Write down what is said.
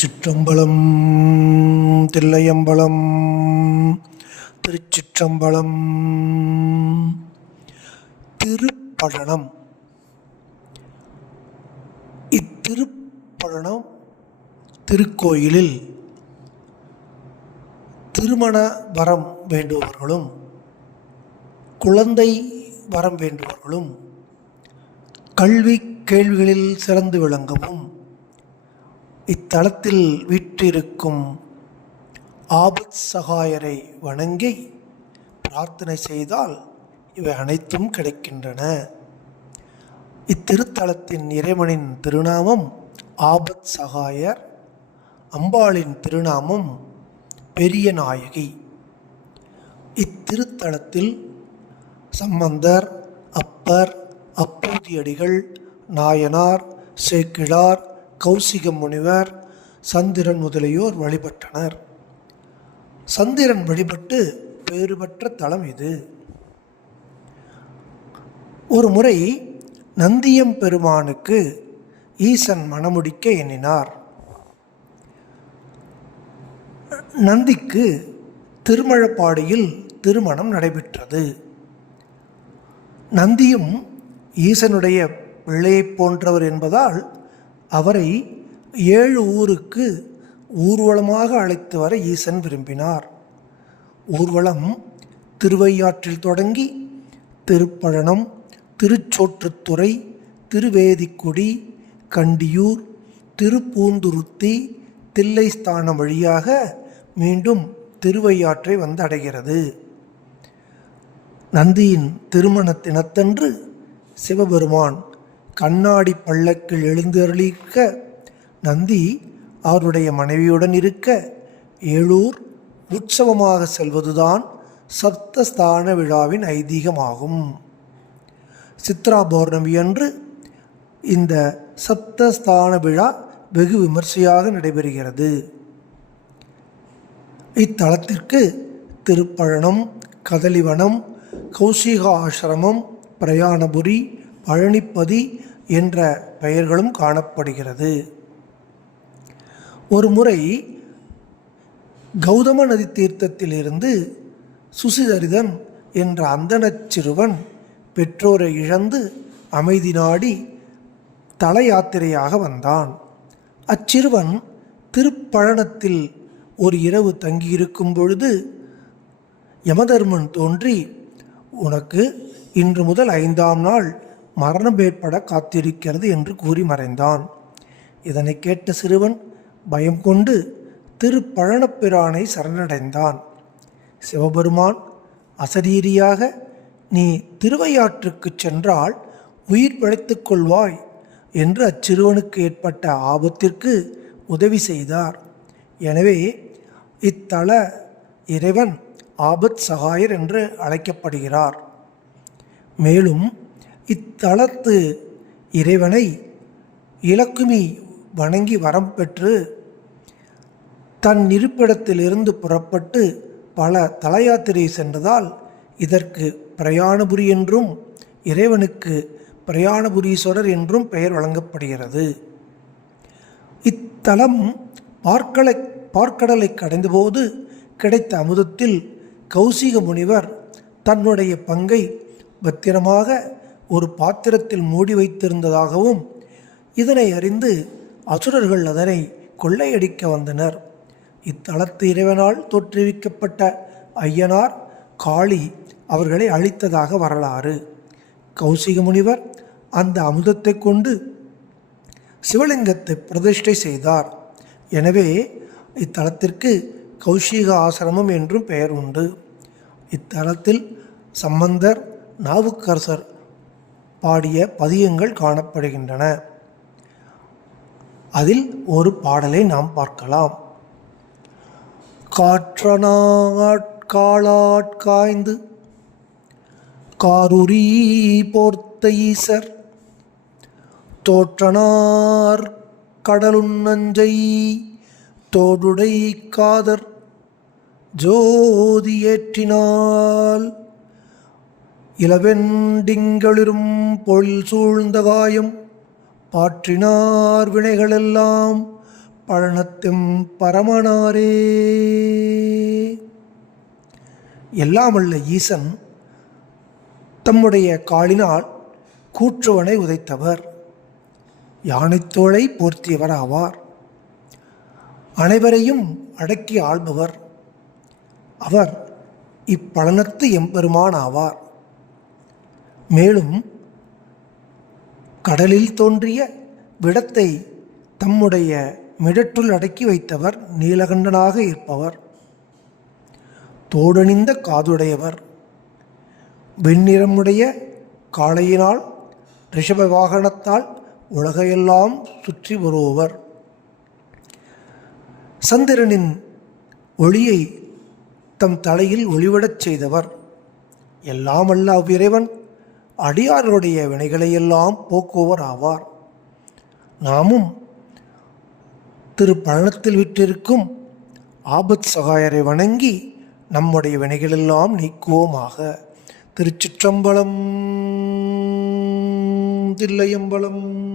திருச்சிற்றம்பலம் தில்லையம்பலம் திருச்சிற்றம்பலம். திருப்பழனம். இத்திருப்பழனம் திருக்கோயிலில் திருமண வரம் வேண்டுபவர்களும் குழந்தை வரம் வேண்டுபவர்களும் கல்வி கேள்விகளில் சிறந்து விளங்கவும் இத்தலத்தில் வீற்றிருக்கும் ஆபத் சகாயரை வணங்கி பிரார்த்தனை செய்தால் இவை அனைத்தும் கிடைக்கின்றன. இத்திருத்தலத்தின் இறைவனின் திருநாமம் ஆபத் சகாயர் அம்பாளின் திருநாமம் பெரிய நாயகி. இத்திருத்தலத்தில் சம்பந்தர் அப்பர் அப்பூதியடிகள் நாயனார் சேக்கிழார் கௌசிக முனிவர் சந்திரன் முதலியோர் வழிபட்டனர். சந்திரன் வழிபட்டு பேறுபற்ற தலம் இது. ஒரு முறை நந்தியம் பெருமானுக்கு ஈசன் மணமுடிக்க எண்ணினார். நந்திக்கு திருமழப்பாடியில் திருமணம் நடைபெற்றது. நந்தியும் ஈசனுடைய பிள்ளையைப் போன்றவர் என்பதால் அவரை ஏழு ஊருக்கு ஊர்வலமாக அழைத்து வர ஈசன் விரும்பினார். ஊர்வலம் திருவையாற்றில் தொடங்கி திருப்பழனம் திருச்சோற்றுத்துறை திருவேதிக்குடி கண்டியூர் திருப்பூந்துருத்தி தில்லைஸ்தானம் வழியாக மீண்டும் திருவையாற்றை வந்தடைகிறது நந்தியின் திருமண தினத்தன்று சிவபெருமான் கண்ணாடி பள்ளக்கில் எழுந்தருளிக்க நந்தி அவருடைய மனைவியுடன் இருக்க ஏழூர் உற்சவமாக செல்வதுதான் சப்தஸ்தான விழாவின் ஐதீகமாகும். சித்ரா பௌர்ணமி அன்று இந்த சப்தஸ்தான விழா வெகு விமர்சையாக நடைபெறுகிறது. இத்தலத்திற்கு திருப்பழனம் கதலிவனம் கௌசிக ஆசிரமம் பிரயாணபுரி பழனிப்பதி என்ற பெயர்களும் காணப்படுகிறது. ஒரு முறை கௌதம நதி தீர்த்தத்திலிருந்து சுசிதரிதன் என்ற அந்தணச் சிறுவன் பெற்றோரை இழந்து அமைதி நாடி தல யாத்திரையாக வந்தான். அச்சிறுவன் திருப்பழனத்தில் ஒரு இரவு தங்கியிருக்கும் பொழுது யமதர்மன் தோன்றி உனக்கு இன்று முதல் ஐந்தாம் நாள் மரணம் ஏற்பட காத்திருக்கிறது என்று கூறி மறைந்தான். இதனை கேட்ட சிறுவன் பயம் கொண்டு திருப்பழனப்பிரானை சரணடைந்தான். சிவபெருமான் அசரீரியாக நீ திருவையாற்றுக்குச் சென்றால் உயிர் பிழைத்துக் கொள்வாய் என்று அச்சிறுவனுக்கு ஏற்பட்ட ஆபத்திற்கு உதவி செய்தார். எனவே இத்தல இறைவன் ஆபத் சகாயர் என்று அழைக்கப்படுகிறார். மேலும் இத்தலத்து இறைவனை இலக்குமி வணங்கி வரம் பெற்று தன் இருப்பிடத்திலிருந்து புறப்பட்டு பல தலயாத்திரை சென்றதால் இதற்கு பிரயாணபுரி என்றும் இறைவனுக்கு பிரயாணபுரீஸ்வரர் என்றும் பெயர் வழங்கப்படுகிறது. இத்தலம் பார்க்கலை பார்க்கடலை கடைந்தபோது கிடைத்த அமுதத்தில் கௌசிக முனிவர் தன்னுடைய பங்கை பத்திரமாக ஒரு பாத்திரத்தில் மூடி வைத்திருந்ததாகவும் இதனை அறிந்து அசுரர்கள் அதனை கொள்ளையடிக்க வந்தனர். இத்தலத்து இறைவனால் தோற்றுவிக்கப்பட்ட ஐயனார் காளி அவர்களை அழித்ததாக வரலாறு. கௌசிக முனிவர் அந்த அமுதத்தை கொண்டு சிவலிங்கத்தை பிரதிஷ்டை செய்தார். எனவே இத்தலத்திற்கு கௌஷிக ஆசிரமம் என்றும் பெயர் உண்டு. இத்தலத்தில் சம்பந்தர் நாவுக்கரசர் பாடிய பதியங்கள் காணப்படுகின்றன. அதில் ஒரு பாடலை நாம் பார்க்கலாம். காற்றனாட்காளாட்காய்ந்து காருரி போர்த்த ஈசர் தோற்றனார் கடலுன்னஞ்சை தோடுடை காதர் ஜோதியேற்றினால் இளவெண்டிங்களிரும் பொழில் சூழ்ந்த காயம் பாற்றினார் வினைகளெல்லாம் பழனத்தும் பரமனாரே. எல்லாமல்ல ஈசன் தம்முடைய காலினால் கூற்றுவனை உதைத்தவர். யானைத்தோளை போர்த்தியவர் ஆவார் அனைவரையும் அடக்கி ஆள்பவர். அவர் இப்பழனத்து எம்பெருமான் ஆவார் மேலும் கடலில் தோன்றிய விடத்தை தம்முடைய மிடற்றுள் அடக்கி வைத்தவர் நீலகண்டனாக இருப்பவர். தோடணிந்த காதுடையவர். வெண்ணிறமுடைய காளையினால் ரிஷப வாகனத்தால் உலகையெல்லாம் சுற்றி வருபவர். சந்திரனின் ஒளியை தம் தலையில் ஒளிவிடச் செய்தவர். எல்லாம் அல்ல அவ்விறைவன் அடியார்களுடைய வினைகளையெல்லாம் போக்குவர் ஆவார். நாமும் திரு பழனத்தில் விட்டிருக்கும் ஆபத் சகாயரை வணங்கி நம்முடைய வினைகளெல்லாம் நீக்குவோமாக. திருச்சிற்றம்பலம் தில்லையம்பலம்.